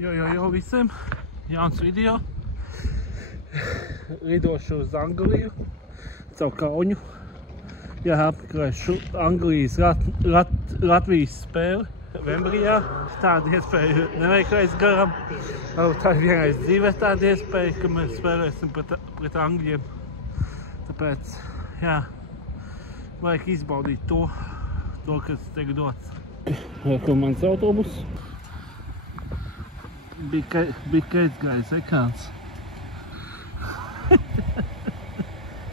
Jo visiem, jauns video. Lidošu uz Angliju, caur Kauņu. Jā, apmeklēšu Anglijas Latvijas spēli Vemblijā. Tāda iespēja nevajag reiz garam. Tā ir vienreiz dzīvē tāda iespēja, ka mēs spēlēsim pret Angļiem. Tāpēc, jā, vajag izbaudīt to, kas tiek dots. Kur mans autobus? Big Gates guys, ekrāns.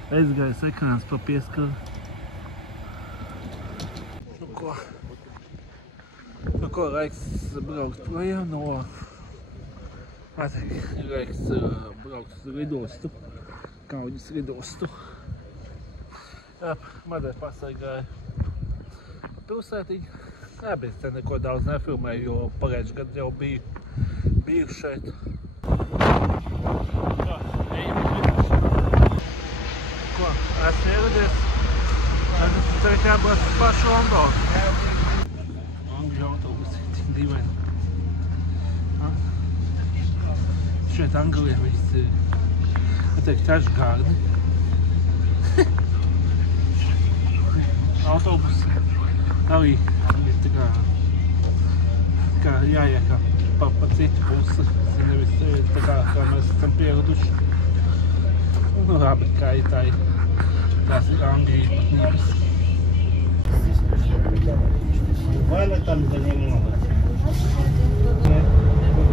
Aizgājis ekrāns pa pieskaru. Nu ko, laiks braukt projām no... Laiks braukt uz lidostu. Kauņas lidostu. Jā, mazliet pastaigāju pilsētiņu. Jā, bet es te neko daudz nefilmēju, jo pagājuši gadu jau biju šeit. Tā, ejam uz lidostu. Ko, esmu ieradies. Tad ceļ jābūt uz pašu Londonu. Angļu autobusi, tik dīvaini. Šeit Anglijā viss ir, teiktu, ažgārdi. Autobusi arī ir tā kā jāiekā pa citu pusi. Nevis tā kā mēs esam pieraduši. Nu labi, kā ir tā ir. Tās ir Angļu īpatnības. Буквально там за немного.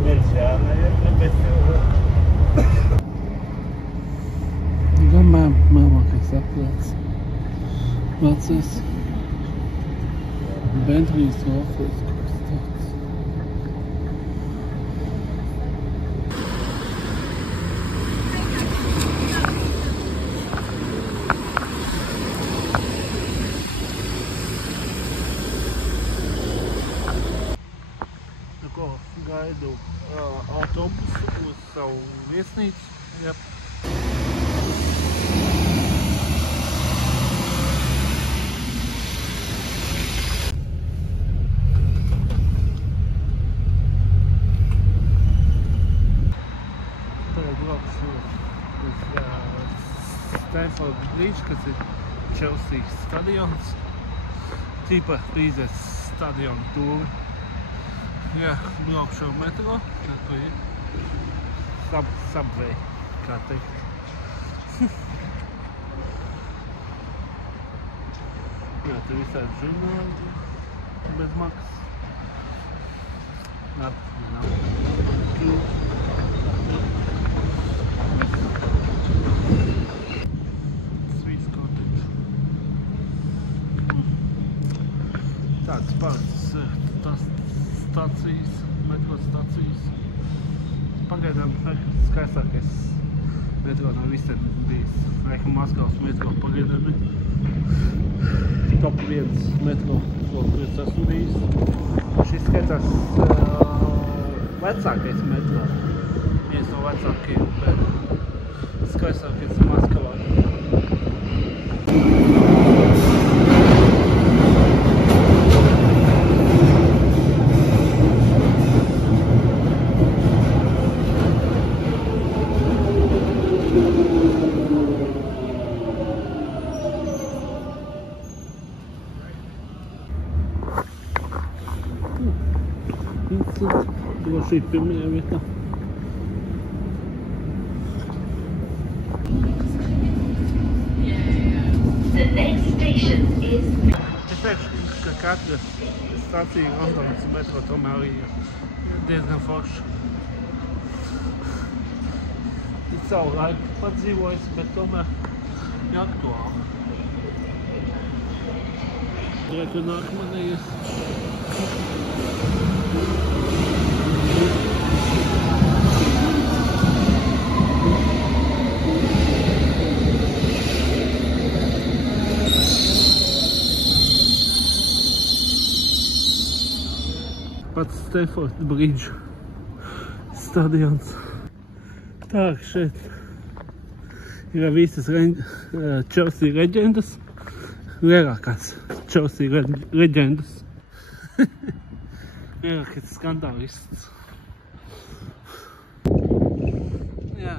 Нельзя, наверное, без всего. Gan māmākais aplēts. Vecais. Bentley's Rolls kaut kas tāds. Gaidu autobusu uz savu viesnīcu. Jep. Tagad braukšu uz Stamford Bridge, kas ir Chelsea stadions. Tīpa Pīzes stadiona tūri. Jā, braukšu ar metro, tad tur ir subway, kā teikt. Jā, tur visādi žurnāli bez maksas. Swiss cottage. Tāds parsts stacijas, metro stacijas. Pagaidām skaistākais metro no visiem bijis. Laikam Maskavas metro pagaidām ir top 1 metro, ko es esmu bijis. Šis skatās vecākais metro. Viens no vecākajiem, bet skaistākais Maskavā. Droši pirmajā vietā. Es teikšu, ka katra stacija Londonas metro tomēr ir diezgan forša. Ir savu laiku padzīvojis, bet tomēr ir aktuāli. Reku nākamais. Pats Stamford Bridge stadions. Tā, šeit ir visas Chelsea leģendas. Lielākās Chelsea leģendas. Lielākais skandālists. Jā,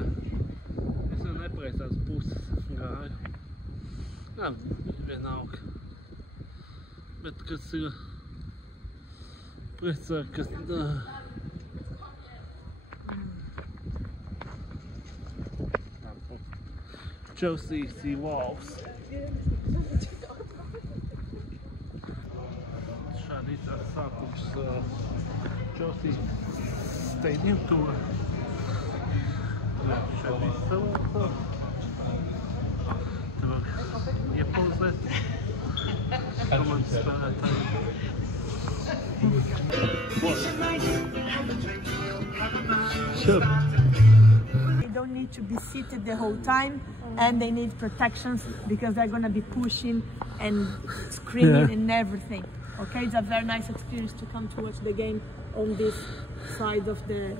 es no nepareizās puses gāju. Jā, vienalga. Bet kas ir precāk, kas... Chelsea Wolves. Šādi izsāks sākums Chelsea Stadium Tour. Jā, šādi izsākā. Te var iepauzēt komandas spēlētāji. Sure. They don't need to be seated the whole time, and they need protections because they're going to be pushing and screaming and everything. Okay, it's a very nice experience to come to watch the game on this side of the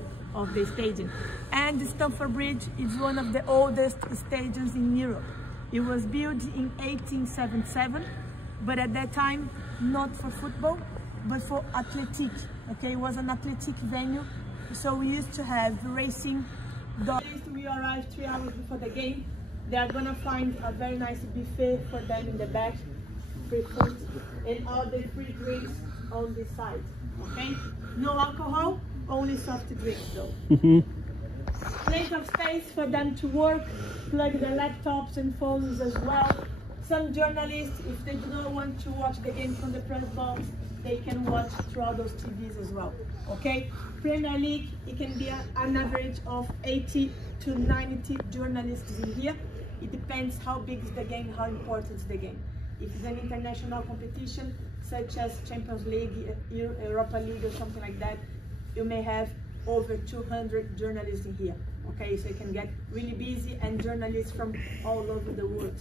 stadium. And the Stamford Bridge is one of the oldest stadiums in Europe. It was built in 1877, but at that time not for football, but for athletic. Okay, it was an athletic venue, so we used to have racing. We arrived 3 hours before the game. They are gonna find a very nice buffet for them in the back, free food, and all the free drinks on this side. Okay, no alcohol, only soft drinks though. Plenty of space for them to work, plug their laptops and phones as well. Some journalists, if they do not want to watch the game from the press box, they can watch through all those TVs as well. Okay, Premier League, it can be an average of 80 to 90 journalists in here. It depends how big is the game, how important is the game. If it's an international competition, such as Champions League, Europa League or something like that, you may have over 200 journalists in here. Okay, so you can get really busy, and journalists from all over the world.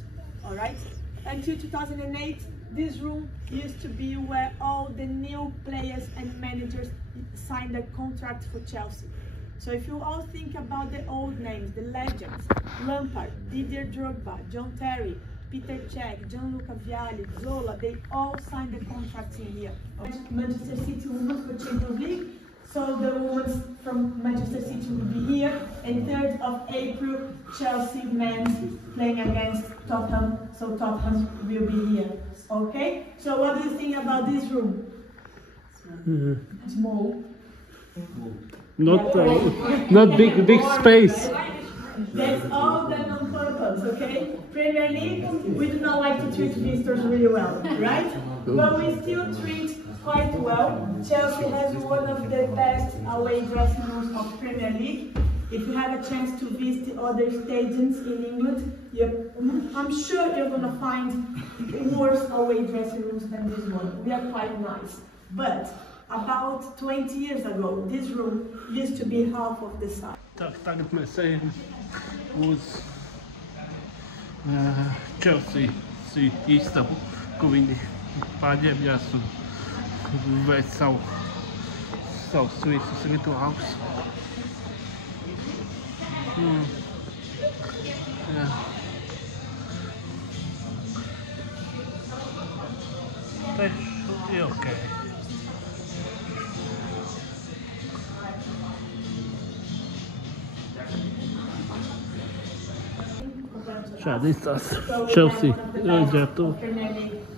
All right, until 2008, this room used to be where all the new players and managers signed their contract for Chelsea. So if you all think about the old names, the legends, Lampard, Didier Drogba, John Terry, Peter Cech, Gianluca Vialli, Zola, they all signed the contracts in here. Manchester City women for Champions League, so the women from Manchester City will be here. And 3rd of April, Chelsea men's playing against Tottenham, so Tottenham will be here. Okay, so what do you think about this room? Small. Not big space. That's all done on purpose, okay? Premier League, we do not like to treat visitors really well, right? But we still treat quite well. Chelsea has one of the best away dressing rooms of Premier League. If you have a chance to visit other stadiums in England, I'm sure you're going to find worse away dressing rooms than this one. We are quite nice. But about 20 years ago, this room used to be half of the size. Tagad mēs ejam uz Chelsea istabu, kur viņi pārģērbjās un veic savus visus rituālus. Jā. Taču ir ok. Šādi izstās Chelsea ģērbtuve.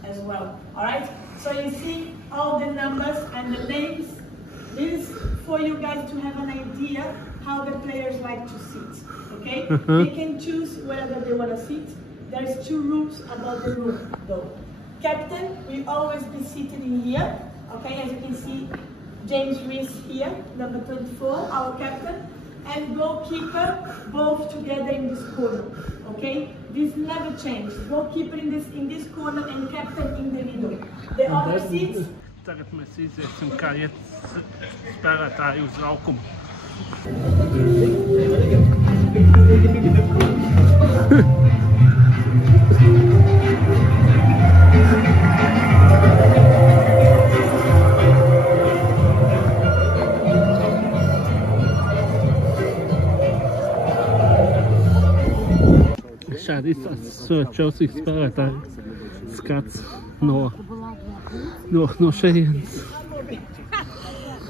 As well. All right. So you see all the numbers and the names. This is for you guys to have an idea how the players like to sit. Okay. They can choose wherever they want to sit. There's 2 rules about the room though. Captain will always be seated in here. Okay. As you can see, James Reese here, number 24, our captain. And goalkeeper, both together in this corner. Okay, this never changed. Goalkeeper in this corner and captain in the middle. The other seats. Tagad mēs iziesim, kā iet spēlētāji uz laukumu. Šādi izsās Chelsea spēlētāji skats no šejienes.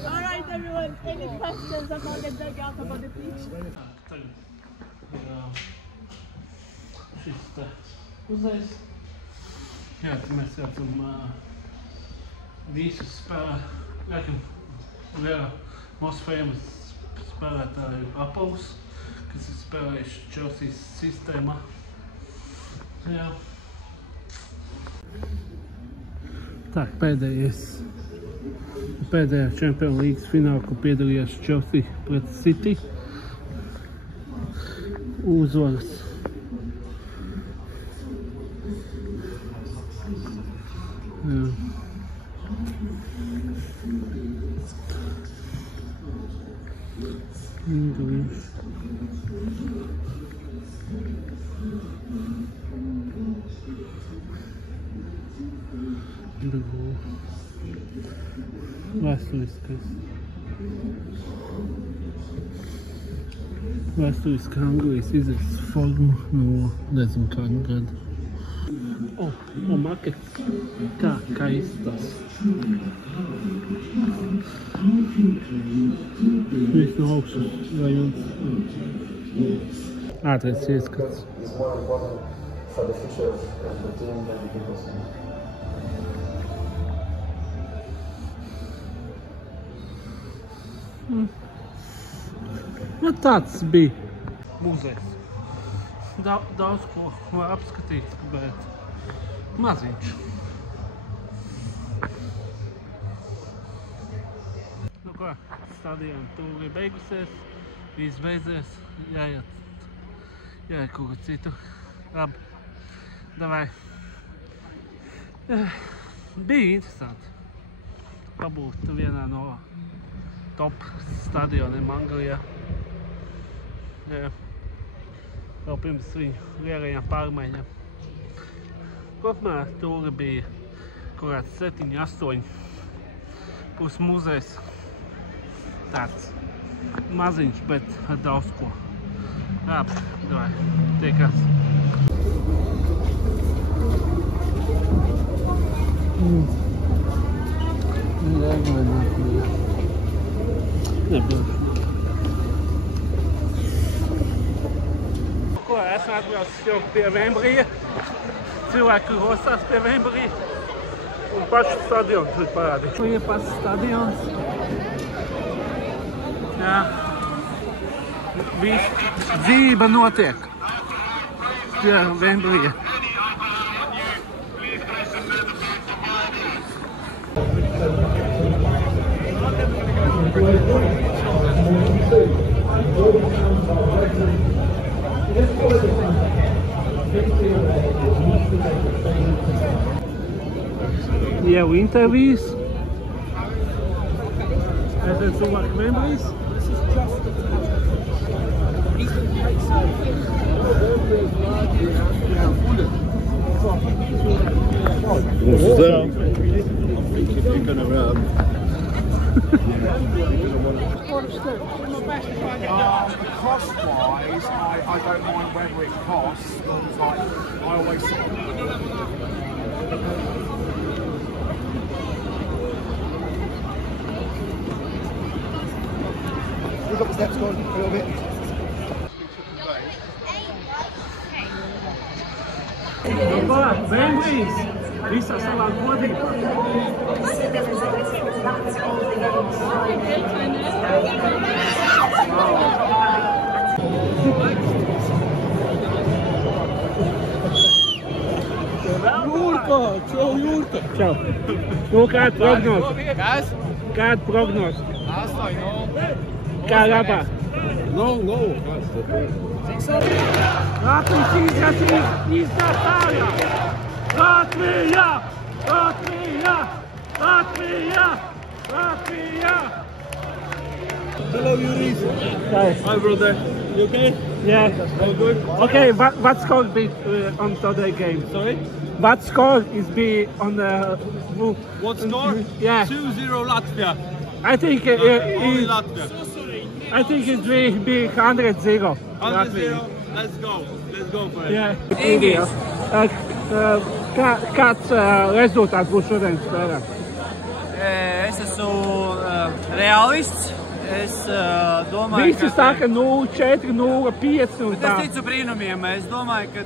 All right, everyone. Any questions about the dugout, about the pitch? Šis te muzejs. Jā, te mēs redzam visus most famous spēlētāju apavus, kas ir spēlējuši Chelsea sistēmā. Jā. Tā, pēdējā Champions League finālā, kur piedalījās Chelsea pret City. Uzvaras. Jā. English. Vēsturiska Anglijas izlases forma no nezinu kādu gadu. Makets. Kā izstās. Viss no augšas rajons. Ātrais ieskats. Nu, tāds bija muzejs. Daudz ko var apskatīt, bet maziņš. Nu ko, stadiona tūri beigusies, viss beidzies, jāiet kaut ko citu. Labi, davai. Bija interesanti pabūt vienā no top stadioniem Anglijā. Jā. Vēl pirms viņu lielajām pārmaiņām. Kopumā tūri bija kurāts 7, 8 plus muzejs. Tāds maziņš, bet ar daudz ko. Labi, davai, tiekās. Nebūs. Ko, esmu atbraucis jau pie Wemblija. Cilvēki rosās pie Wemblija. Un pašu stadionu tur parādīt. Ko ir pats stadions? Jā. Viss dzīva notiek pie Wemblija. Jau intervijas. Aiziet cilvēki Wemblijas. Cost-wise, I don't mind whether it costs. Like, I always say. We've got the steps going a little bit. Wemblijas! Visā savā godībā! Jurka! Čau, Jurka! Čau! Nu, kāda prognoze? Kas? Kāda prognoze? 8-0. Kā labā? No. Latvijas izdās ārā! Latvija! Hello, Yuris. Hi. Hi, brother. You okay? Yeah. All good? Okay, what score be on today's game? Sorry? What score is be on the... What score? Yeah. 2-0 Latvia. I think Only Latvia. I think it will be 100-0. 100-0. Let's go for it. Yeah. Kāds rezultāts būs šodien spēlē? Es esmu realists. Es domāju, Visi saka 0-4, 0-5 un tā. Es ticu brīnumiem. Es domāju, ka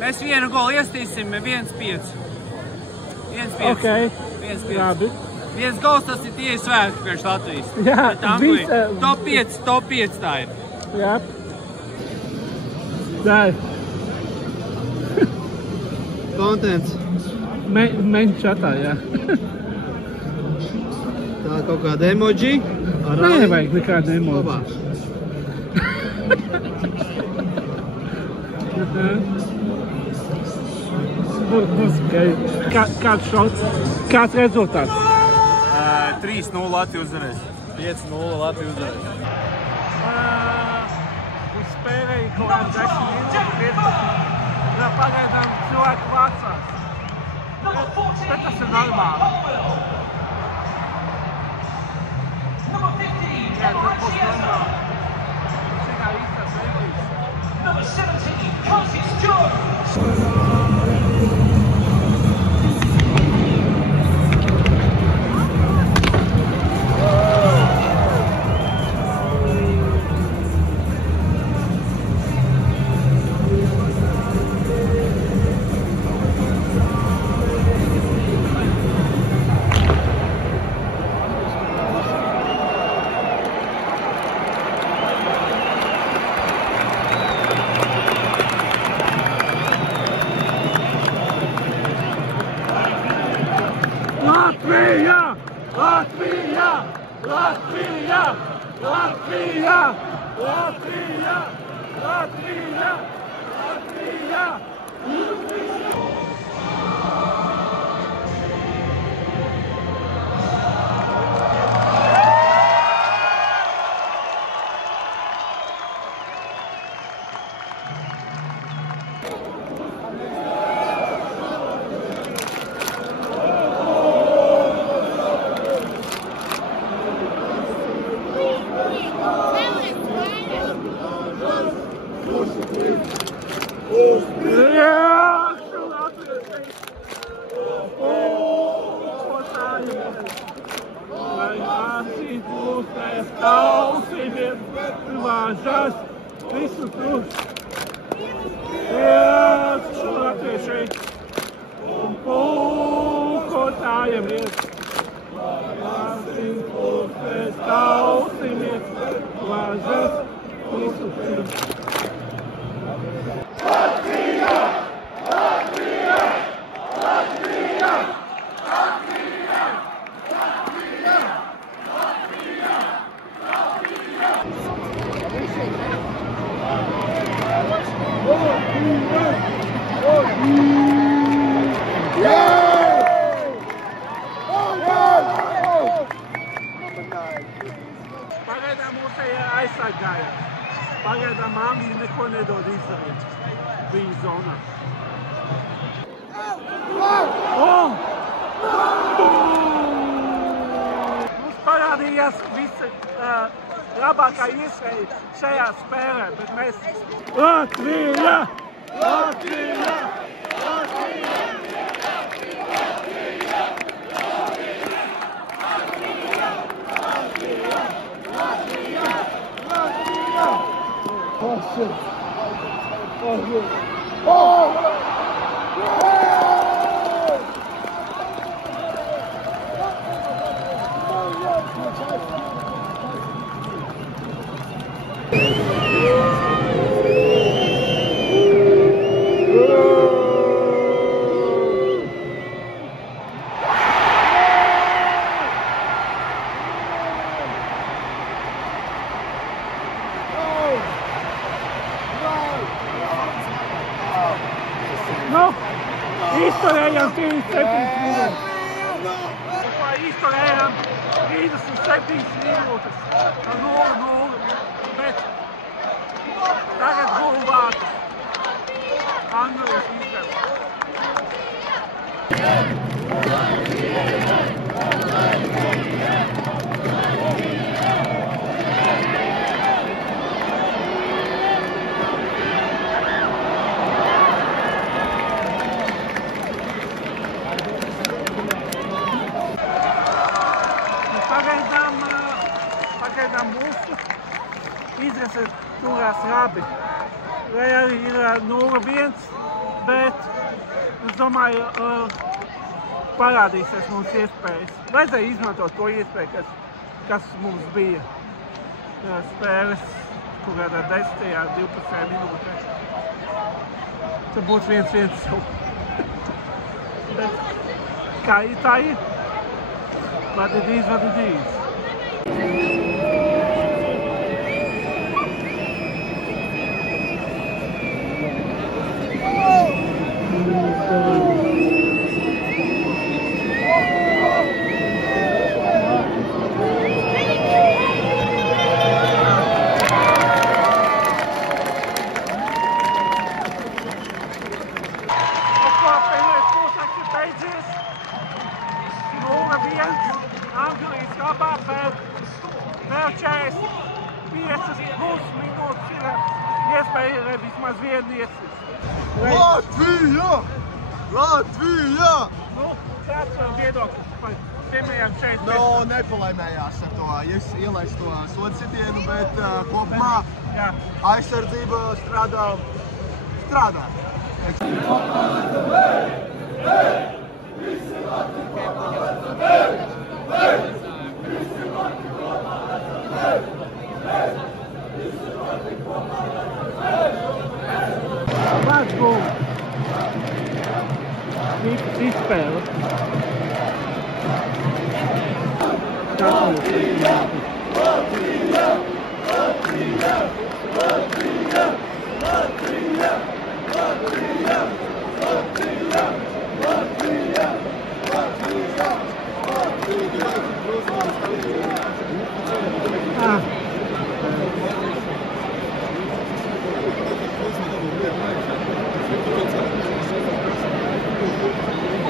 mēs vienu golu iestīsim 1-5. 1-5. Ok. 1-5. Labi. Viens gols tas ir tie svētki priekš Latvijas. Jā, Top 5 tā ir. Jā. Tā ir. Kontents. Mēģi čatā, jā. Tā kaut kāda emoji. Nevajag nekāda emoji. Labā. Kāds šots? Kāds rezultāts? 3-0 Latvija uzvarēs. 5-0 Latvija uzvarēs. Uz spēlēju kaut kādu 10 minūtes, 15. Pagaidām cilvēki vācās. Bet tas ir normāli. Jā, tas būs normāli. Tas ir kā īstās veidības. Number 17, Curtis Jones. Latvija! Latvija! Latvija! Latvija! Latvija! Latvija! Latvija! Visu tur! Jā, šo latviešai! Un pulkotājiem iet! Lāsīt pulkēs, tausimiet, lāžas, visu tur! Latvija! Latvija! Latvija! Latvija! Latvija! Latvija! Latvija! Pagaidām mūsējā aizsargājās. Pagaidām Angļi neko nedod izdarīt viņa zonā. Mums parādījās visi labākā iespēja šajā spēlē, bet mēs... Latvija! Latvija! Latvija! Latvija! Latvija! Latvija! Latvija! Latvija! Oh, shit! Oh, shit! Oh! Izturējām 37 minūtes. Izturējām 37 minūtes ar 0-0, bet tagad gulu vārtus. Angļus izdevās. pagaidām mūsu izrase turās labi. Lai arī ir 0-1, bet es domāju, parādīsies mums iespējas. Vajadzēja izmantot to iespēju, kas mums bija spēles, kurā 10. 12. minūtē. Tad būtu 1-1 jau. Bet kā ir, tā ir. What it is, what it is. Anglijas labā vēl 45 plus minūtes ir iespēja vismaz vienu iesis. Latvija! Latvija! Nu, kāds vēl viedoklis par pirmajām 45? Nu, nepalaimējās ar to, ielaiž to sodu sitienu, bet kopumā aizsardzība strādā. Vārds gūma. Izspēle.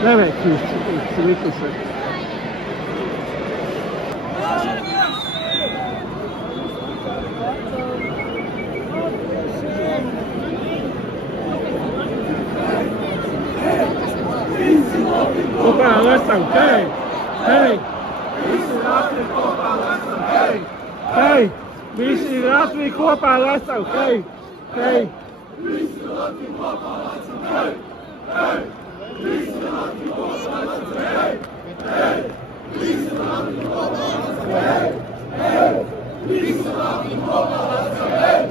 Nevajag likusi. Kopā esam, hei! Hei! Visi Latvija kopā esam, hei! Hei! Visi Latvija kopā esam, hei! Hei! Visi Latvija kopā esam, hei! Hei! Visi Latvija kopā esam, hei! Hei! Visi Latvija kopā esam, hei! Hei! Visi Latvija kopā esam, hei! Hei! Visi Latvija kopā esam, hei!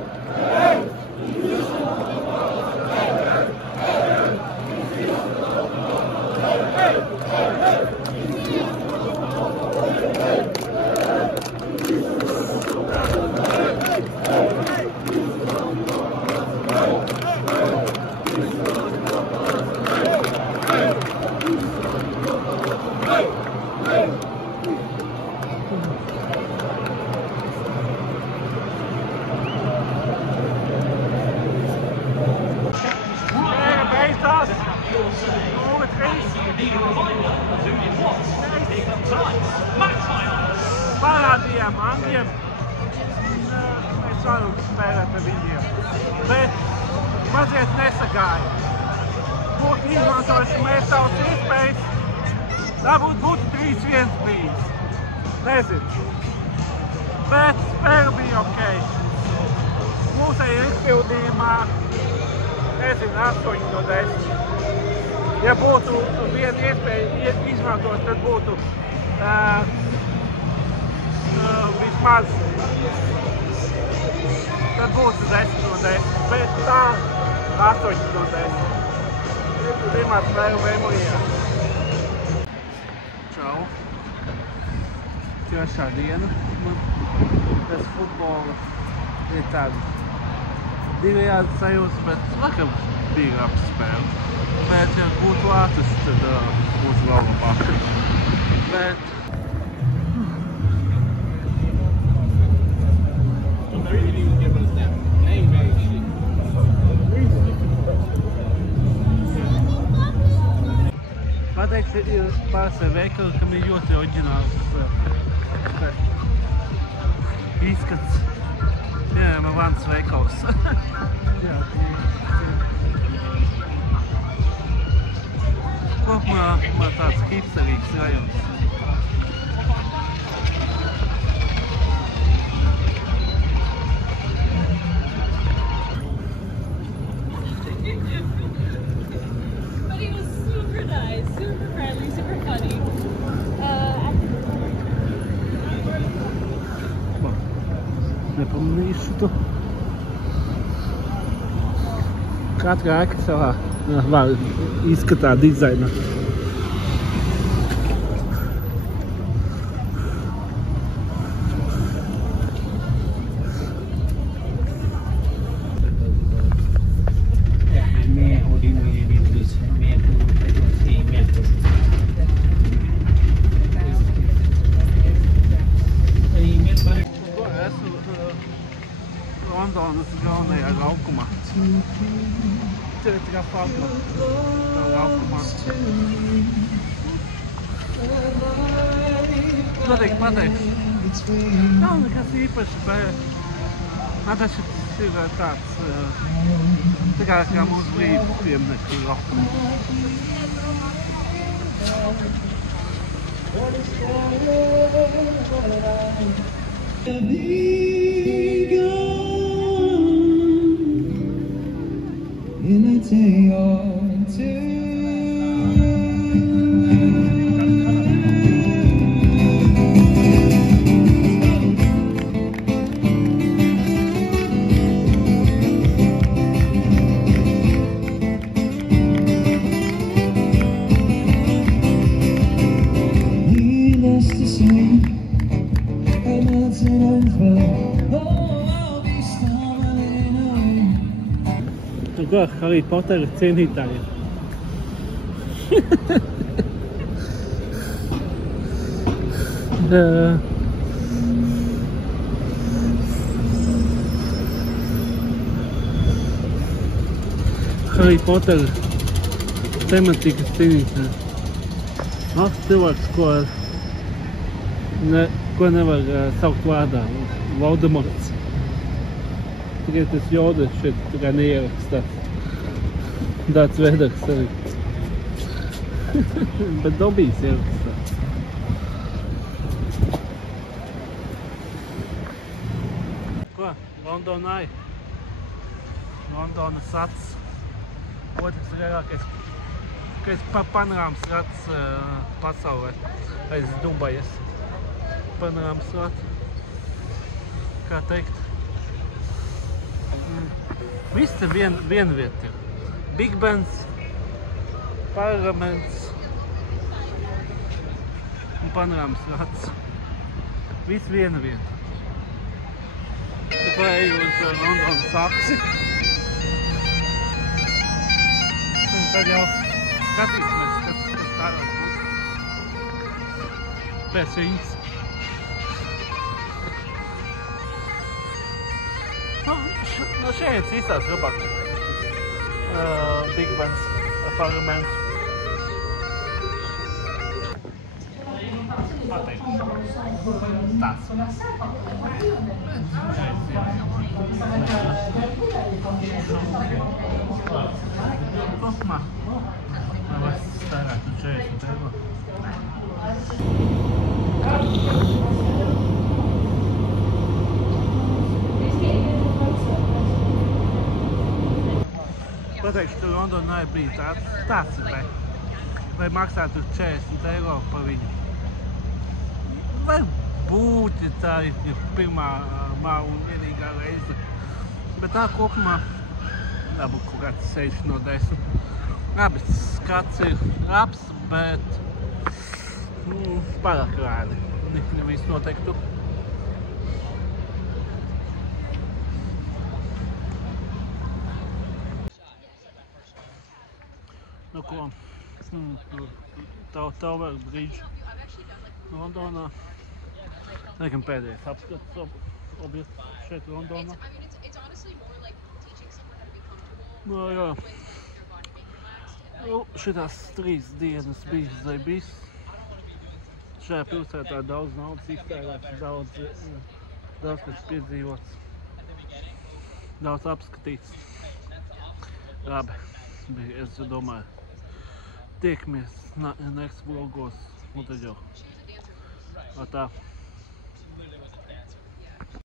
Parādījām Angļiem, mēs varam spēlēt ar viņiem, bet mazliet nesagāja. Būtu izmantojuši mēs savus iespējas, varbūt būtu 3-1 bijis. Nezinu. Bet spēle bija ok. Mūsēji izpildījumā, nezinu, 8/10. Ja būtu viena iespēja izmantot, tad būtu vismaz, tad būtu 10/10, bet tā 8/10. Pirmā spēle Vemblijā. Čau. Trešā diena. Pēc futbola ir tāda divējādi sajūta, bet vakar bija labs spēle. Bet, ja būtu ātrs, tad būtu vēl labāk. Bet... Pateikt, ir pāris veikali, kam ir ļoti oriģināls izskats. Piemēram, Vans veikals. Kopumā man tāds hipsterīgs rajons. Nepamanīšu to. Katra ēka savā izskatā dizainā. Londonas galvenajā laukumā. Te ir tā fabula laukumā. Godīgi pateikt, nav nekas īpašs, bet man tas ir tāds, tā kā mūsu brīvības pieminiektu laukuma. In a day or two. Needless to say, I'm not an over. I'll be stumbling away. Nu ko, Harry Pottera cienītāji. Harry Pottera tematikas cienītāji. Cilvēks, ko nevar saukt vārdā. Voldemorts. Tikai tas Yoda šeit tikai neierakstās. Dārts Veders arī. Bet Dobijs ierakstās. Ko? Londonai. Londonas acis. Otrs lielākais panorāmas rats pasaulē. Aiz Dubajas. Panorāmas rats. Kā teikt? Viss ir viena vieta. Big Bens, parlaments un panorāmas rats. Viss viena vieta. Tad eju uz Londonas aci. Un tad jau skatīsimies, kas tālāk būs. Pēc viņas. No šeit izstās labāk Big Bens parlaments. Tāds. Kopumā. Vai stārāt un 40 eiro. Pateikšu, ka Londonai bija tāds vai maksātu 40 eiro par viņu. Vai būtu tā ir pirmā un vienīgā reize. Bet tā kopumā labi kaut kāds 6 no 10. Labi, skats ir labs, bet pārāk rādi. Nevis noteiktu. Nu ko, Tower Bridge Londonā. Laikam pēdējais apskats objekts šeit Londonā. Nu jā. Šitās 3 dienas bija zaibīs. Šajā pilsētā daudz naudas iztērēts, daudz kas piedzīvots. Daudz apskatīts. Labi, es domāju. Tiekamies next vlogos, un tad jau. Tā.